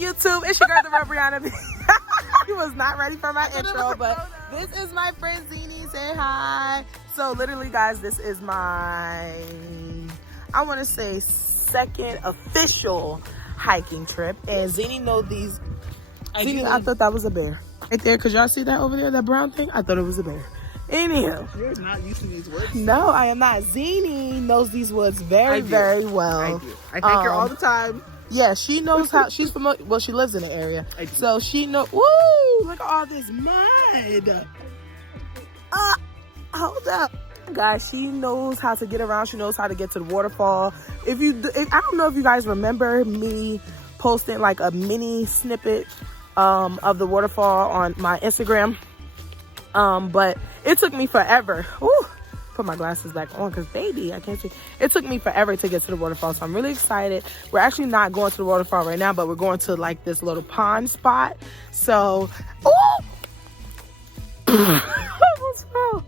YouTube? It's your girl, the real Brianna. He was not ready for my intro, but this is my friend Zinnie. Say hi. So literally, guys, this is my, I want to say, second official hiking trip. And Zinnie know these. Zinnie, I thought that was a bear. Right there, could y'all see that over there, that brown thing? I thought it was a bear. Anyhow. You're not used to these woods? No, I am not. Zinnie knows these woods very well. I do. I take her all the time. Yeah, she knows how, she's familiar, well, she lives in the area. So she knows, woo, look at all this mud. Hold up. Guys, she knows how to get around. She knows how to get to the waterfall. I don't know if you guys remember me posting like a mini snippet of the waterfall on my Instagram. But it took me forever. Woo. Put my glasses back on because baby, I can't see. It took me forever to get to the waterfall, so I'm really excited. We're actually not going to the waterfall right now, but we're going to like this little pond spot. So, almost fell.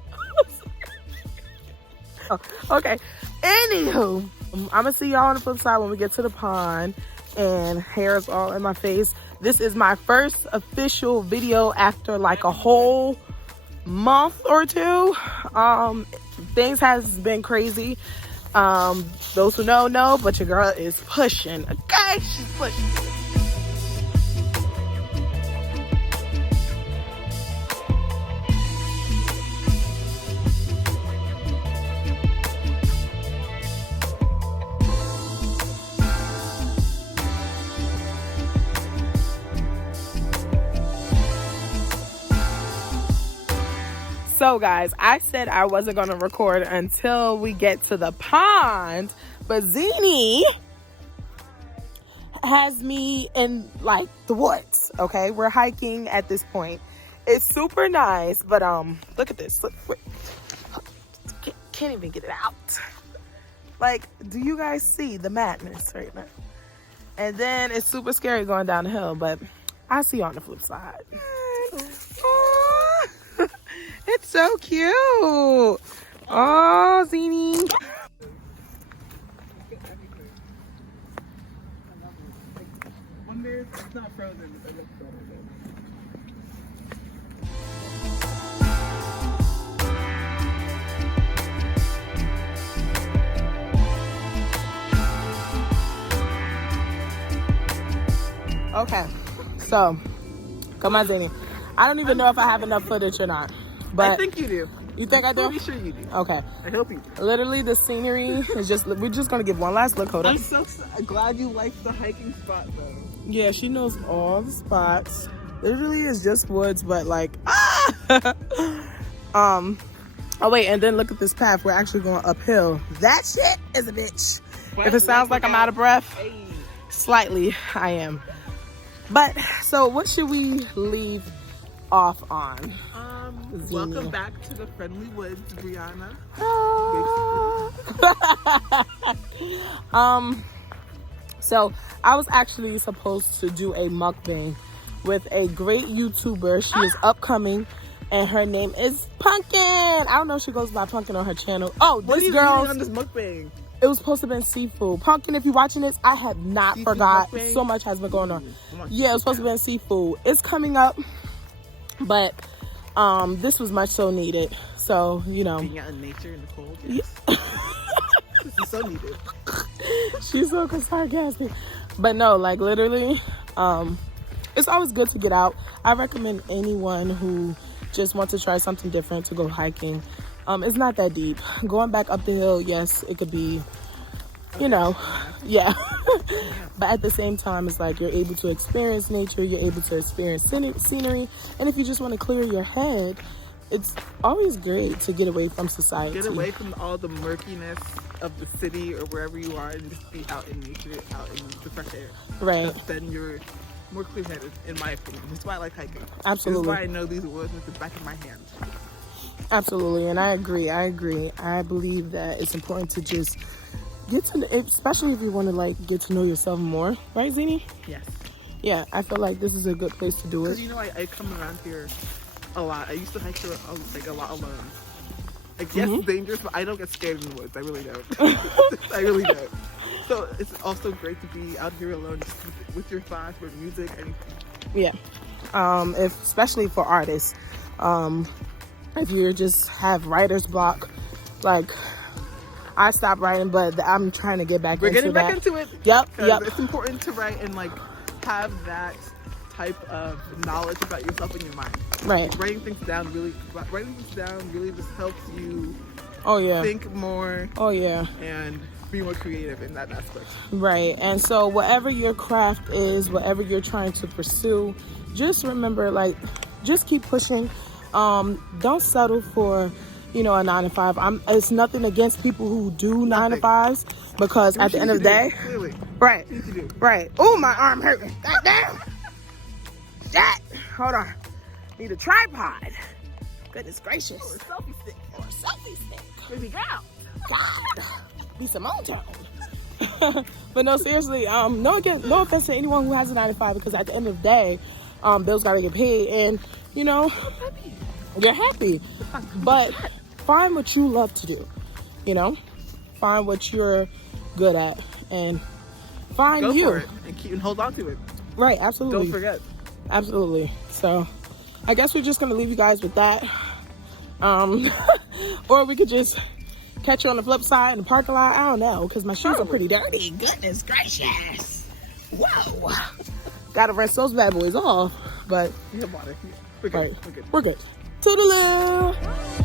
Oh, okay. Anywho, I'm gonna see y'all on the flip side when we get to the pond. And hair is all in my face. This is my first official video after like a whole month or two. Things has been crazy. Those who know, but your girl is pushing. Okay, she's pushing. So guys, I said I wasn't gonna record until we get to the pond, but Zinnie has me in like the woods. Okay, we're hiking at this point. It's super nice, but look at this. Look, can't even get it out. Like, do you guys see the madness right now? And then it's super scary going down the hill, but I see you on the flip side. It's so cute. Oh, Zinnie. It's not frozen, but it looks frozen. Okay, so come on, Zinnie. I don't even know if I have enough footage or not, but I think you do. You think I do? I'm pretty sure you do. Okay. I hope you do. Literally, the scenery is just, we're just gonna give one last look. Hold on. I'm so glad you liked the hiking spot though. Yeah, she knows all the spots. Literally, it's just woods, but like, oh wait, and then look at this path. We're actually going uphill. That shit is a bitch. If it sounds like I'm out of breath, slightly I am. But so, what should we leave off on? Welcome back to the friendly woods, Brianna. So I was actually supposed to do a mukbang with a great YouTuber. She is upcoming, and her name is Pumpkin. I don't know if she goes by Pumpkin on her channel. Oh, this girl on this mukbang. It was supposed to have been seafood. Pumpkin, if you're watching this, I have not forgot. Mukbang? So much has been going on. Yeah, it was supposed to be seafood. It's coming up, but this was much so needed. So, you know. Being out in nature in the cold. Yes. This is so needed. She's so sarcastic. But no, like literally, it's always good to get out. I recommend anyone who just wants to try something different to go hiking. It's not that deep. Going back up the hill, yes, it could be, you know, yeah. But at the same time, it's like you're able to experience nature, you're able to experience scenery, and if you just want to clear your head, it's always great to get away from society. Get away from all the murkiness of the city or wherever you are and just be out in nature, out in the fresh air. Right. Then you're more clear-headed, in my opinion. That's why I like hiking. Absolutely. That's why I know these woods with the back of my hand. Absolutely, and I agree. I believe that it's important to just get to, especially if you want to like get to know yourself more, right, Zinnie? Yes. Yeah, I feel like this is a good place to do it. Because you know, I come around here a lot. I used to hike here like a lot alone. Like, yes, it's dangerous, but I don't get scared in the woods. I really don't. I really don't. So it's also great to be out here alone just with your thoughts, with music, anything. Yeah. Especially for artists. If you just have writer's block, like I stopped writing, but I'm trying to get back We're into getting that. back into it. Yep. It's important to write and like have that type of knowledge about yourself in your mind. Right. Writing things down really just helps you think more. Oh yeah. And be more creative in that aspect. Right. And so whatever your craft is, whatever you're trying to pursue, just remember, like, just keep pushing. Don't settle for, a 9-to-5. It's nothing against people who do 9-to-5s, because at the end of the day, clearly. Right. Oh, my arm hurting. Goddamn. Shit. Hold on. Need a tripod. Goodness gracious. Or a selfie stick. Baby girl. God. Be some old town. But no, seriously, no offense to anyone who has a 9-to-5, because at the end of the day, bills gotta get paid, and you're happy. But find what you love to do. Find what you're good at, and find Go you. for it and hold on to it. Right, absolutely. Don't forget. Absolutely. So, I guess we're just gonna leave you guys with that. Or we could just catch you on the flip side in the parking lot. I don't know, because my shoes are pretty dirty. Goodness gracious. Whoa. Gotta rinse those bad boys off. But You have water. We're good. We're good. Toodaloo.